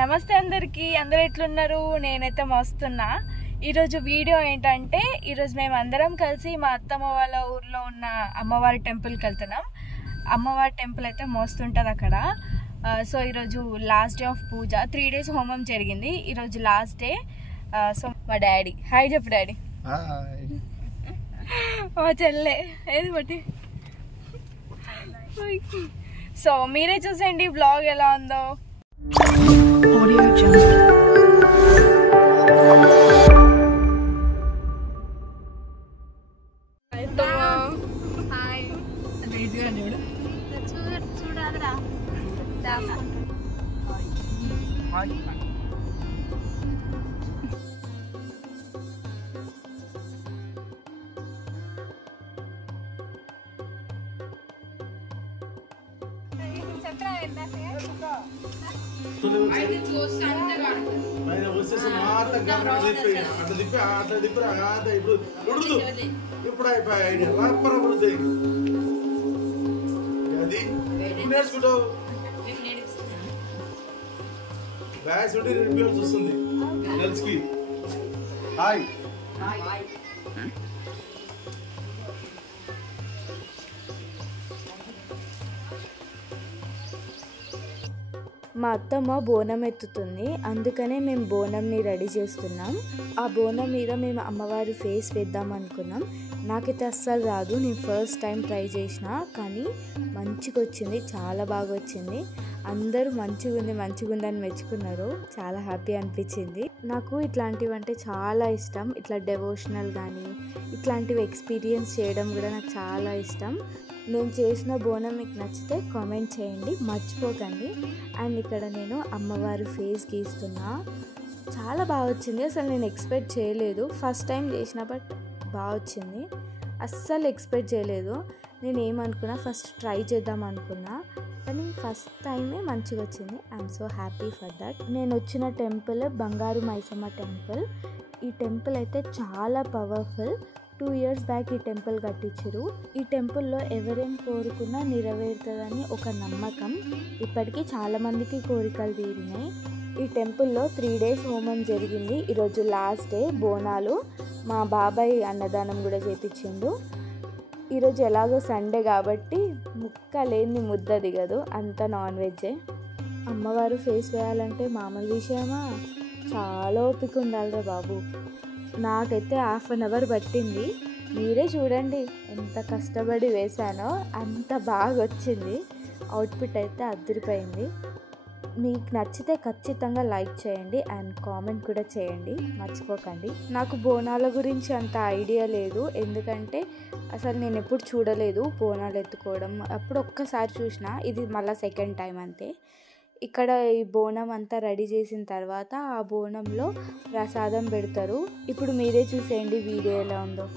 నమస్తే అందరికీ, అందరూ ఎట్లున్నారు? నేనైతే మస్తున్నా. ఈరోజు వీడియో ఏంటంటే, ఈరోజు మేము అందరం కలిసి మా అత్తమ్మ వాళ్ళ ఊర్లో ఉన్న అమ్మవారి టెంపుల్కి వెళ్తున్నాం. అమ్మవారి టెంపుల్ అయితే మస్తుంటుంది అక్కడ. సో ఈరోజు లాస్ట్ డే ఆఫ్ పూజ. 3 days హోమం జరిగింది. ఈరోజు లాస్ట్ డే. సో మా డాడీ హాయ్ చెప్పు. డాడీ మా చెల్లె ఏది బట్టి. సో మీరే చూసేయండి బ్లాగ్ ఎలా ఉందో. Audio Jungle. ఇప్పుడు అయిపోయాయి నేర్చుకుంటావు బ్యాగ్స్ ఉంటే నేర్పించాల్సి వస్తుంది గర్ల్స్ కి. హాయ్ మా అత్తమ్మ బోనం ఎత్తుతుంది, అందుకనే మేము బోనంని రెడీ చేస్తున్నాం. ఆ బోనం మీద మేము అమ్మవారి ఫేస్ వేద్దాం అనుకున్నాం. నాకైతే అస్సలు రాదు, నేను ఫస్ట్ టైం ట్రై చేసిన, కానీ మంచిగా వచ్చింది, చాలా బాగా వచ్చింది. అందరూ మంచిగా ఉందని మెచ్చుకున్నారు. చాలా హ్యాపీ అనిపించింది. నాకు ఇట్లాంటివి అంటే చాలా ఇష్టం. ఇట్లా డెవోషనల్ కానీ ఇట్లాంటివి ఎక్స్పీరియన్స్ చేయడం కూడా నాకు చాలా ఇష్టం. నేను చేసిన బోనం మీకు నచ్చితే కామెంట్ చేయండి, మర్చిపోకండి. అండ్ ఇక్కడ నేను అమ్మవారి ఫేస్ గీస్తున్నా. చాలా బాగా వచ్చింది. అసలు నేను ఎక్స్పెక్ట్ చేయలేదు. ఫస్ట్ టైం చేసిన, బట్ బాగా వచ్చింది. అస్సలు ఎక్స్పెక్ట్ చేయలేదు. నేను ఏమనుకున్నా, ఫస్ట్ ట్రై చేద్దాం అనుకున్నా, కానీ ఫస్ట్ టైమే మంచిగా వచ్చింది. I'm so happy for that. నేను వచ్చిన టెంపుల్ బంగారు మైసమ్మ టెంపుల్. ఈ టెంపుల్ అయితే చాలా పవర్ఫుల్. 2 years బ్యాక్ ఈ టెంపుల్ కట్టించారు. ఈ టెంపుల్లో ఎవరేం కోరుకున్నా నెరవేరుతుందని ఒక నమ్మకం. ఇప్పటికీ చాలామందికి కోరికలు తీరినాయి. ఈ టెంపుల్లో 3 days హోమం జరిగింది. ఈరోజు లాస్ట్ డే. బోనాలు మా బాబాయ్ అన్నదానం కూడా చేపించిండు. ఈరోజు ఎలాగో సండే కాబట్టి ముక్క లేని ముద్ద దిగదు, అంతా నాన్ వెజ్జే. అమ్మవారు ఫేస్ వేయాలంటే మామూలు విషయమా? చాలా ఓపిక ఉండాలిరా బాబు. నాకైతే 1/2 hour పట్టింది. మీరే చూడండి ఎంత కష్టపడి వేశానో, అంత బాగా వచ్చింది. అవుట్పుట్ అయితే అదిరిపోయింది. మీకు నచ్చితే ఖచ్చితంగా లైక్ చేయండి అండ్ కామెంట్ కూడా చేయండి, మర్చిపోకండి. నాకు బోనాల గురించి అంత ఐడియా లేదు, ఎందుకంటే అసలు నేను ఎప్పుడు చూడలేదు బోనాలు ఎత్తుకోవడం. అప్పుడు ఒక్కసారి చూసిన, ఇది మళ్ళీ సెకండ్ టైం అంతే. ఇక్కడ ఈ బోనం అంతా రెడీ చేసిన తర్వాత ఆ బోనంలో ప్రసాదం పెడతారు. ఇప్పుడు మీరే చూసేయండి వీడియో ఎలా ఉందో.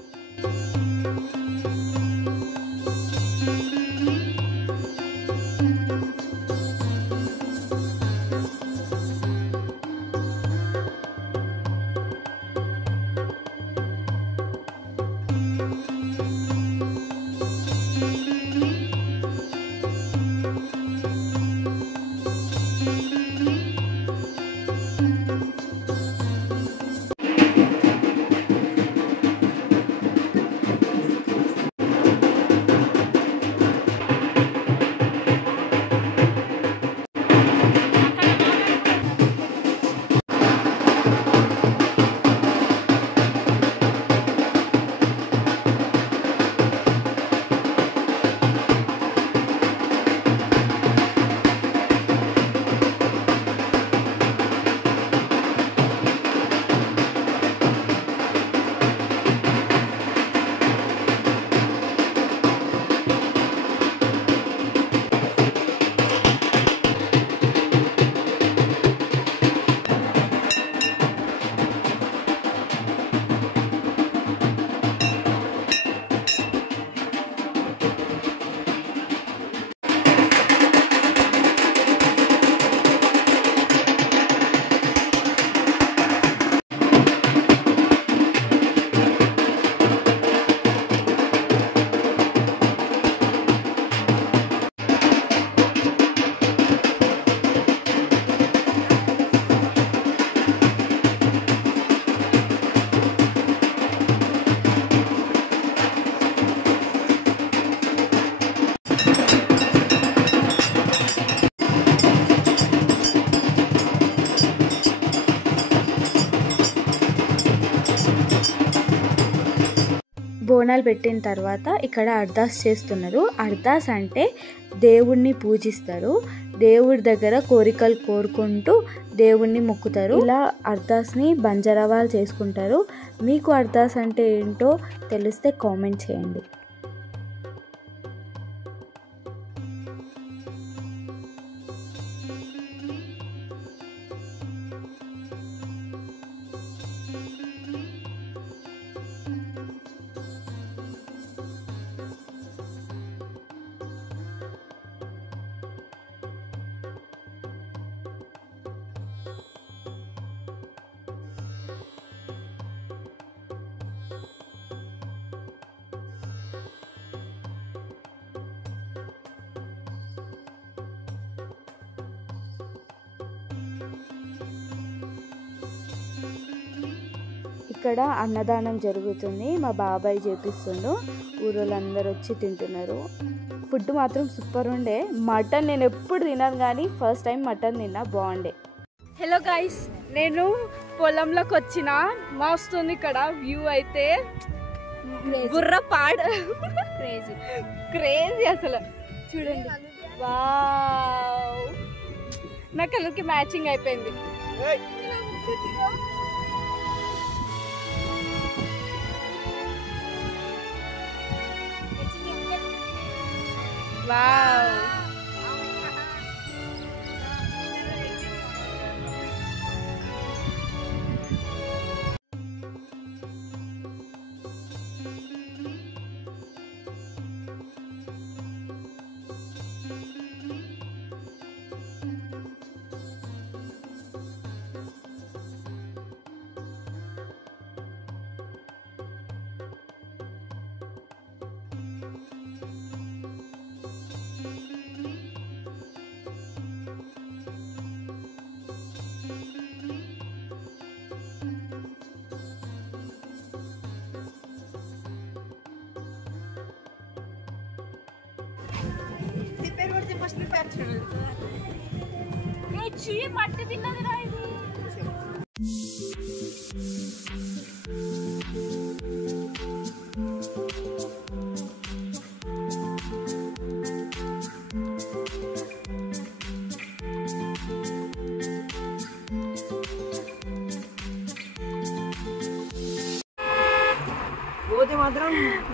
బోనాలు పెట్టిన తర్వాత ఇక్కడ అర్దాస్ చేస్తున్నారు. అర్దాస్ అంటే దేవుణ్ణి పూజిస్తారు. దేవుడి దగ్గర కోరికలు కోరుకుంటూ దేవుణ్ణి మొక్కుతారు. ఇలా అర్దాస్ని బంజారా వాళ్ళు చేసుకుంటారు. మీకు అర్దాస్ అంటే ఏంటో తెలిస్తే కామెంట్ చేయండి. ఇక్కడ అన్నదానం జరుగుతుంది. మా బాబాయ్ చేపిస్తుండు. ఊరోళ్ళందరూ వచ్చి తింటున్నారు. ఫుడ్ మాత్రం సూపర్ ఉండే. మటన్ నేను ఎప్పుడు తిన్నాను కానీ ఫస్ట్ టైం మటన్ తిన్నా, బాగుండే. హలో గైస్, నేను పొలంలోకి వచ్చిన మస్తుంది. ఇక్కడ వ్యూ అయితే బుర్ర పాడు క్రేజీ అసలు. చూడండి, వావ్, నా కలర్కి మ్యాచింగ్ అయిపోయింది. వావ్, మట్టి తిన్నది రా ఇది.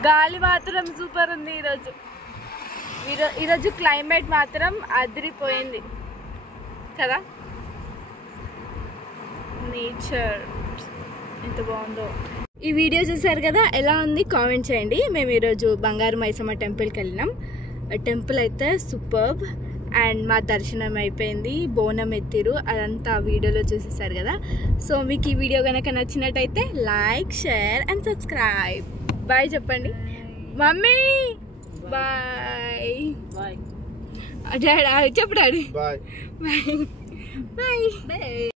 గాలి మాత్రం సూపర్ ఉంది. ఈరోజు క్లైమేట్ మాత్రం అదిరిపోయింది కదా. నేచర్ ఎంత బాగుందో. ఈ వీడియో చూసారు కదా, ఎలా ఉంది కామెంట్ చేయండి. మేము ఈరోజు బంగారు మైసమ్మ టెంపుల్కి వెళ్ళినాం. టెంపుల్ అయితే సూపర్బ్. అండ్ మా దర్శనం అయిపోయింది, బోనం ఎత్తిరు, అదంతా వీడియోలో చూసేసారు కదా. సో మీకు ఈ వీడియో కనుక నచ్చినట్టయితే like, share and subscribe. Bye చెప్పండి మమ్మీ. Bye bye daddy. చెప్పు డాడీ. Bye bye bye.